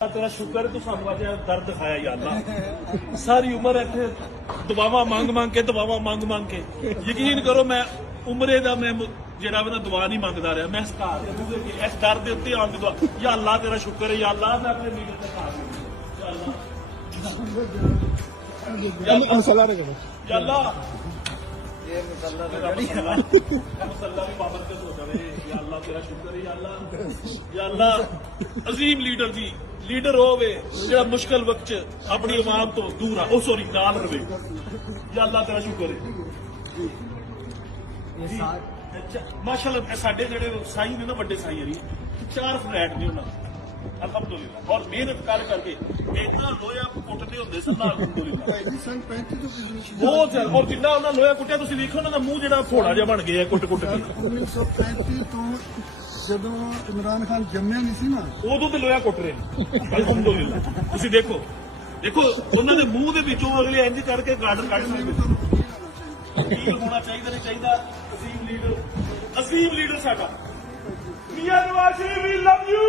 तेरा शुक्र है तू सानू अज दर्द दिखाया या अल्लाह। सारी उम्र इत्थे दुआवां मंग मंग के यकीन करो मैं उमरे दा मैं जेड़ा वा दुआ नहीं मंगदा रहा। मैं इस दर दे उत्ते आउण दी दुआ या अल्लाह तेरा शुक्र है या अल्लाह मैं अपने मीटर ते खा या अल्लाह ये मुसल्ला भी बाबरकत हो जावे या अल्लाह तेरा शुक्र है या अल्लाह अजीम लीडर जी लीडर होवे जेड़ा मुश्किल वक्त च अपनी अवाम तो दूर आ ओ सॉरी नाल रवे या अल्लाह तेरा शुक्र है। माशाअल्लाह साडे जेड़े साई ने ना वड्डे साई हरी 4 फ्लैट ने उन्हां अल्हम्दुलिल्लाह और मेहनत करके इतना लोया कुटते होंदे सन अल्हम्दुलिल्लाह बहुत ज्यादा और जिन्ना उन्हां लोया कुटिया तुसीं देखो उन्हां दा मूंह जेड़ा फोड़ा जिहा बन गया कुट के 1935 ਤੋਂ ਜਦੋਂ इमरान खान जम्मिया नहीं सी ना उदों ते लोया कुट रहे अल्हम्दुलिल्लाह। तुसीं देखो उन्हां दे मूंह दे विचों अगले इंज करके गार्डन कढ सकदे की होना चाहिए नहीं चाहिए। अजीम लीडर साडा मियां Nawaz Sharif we love you.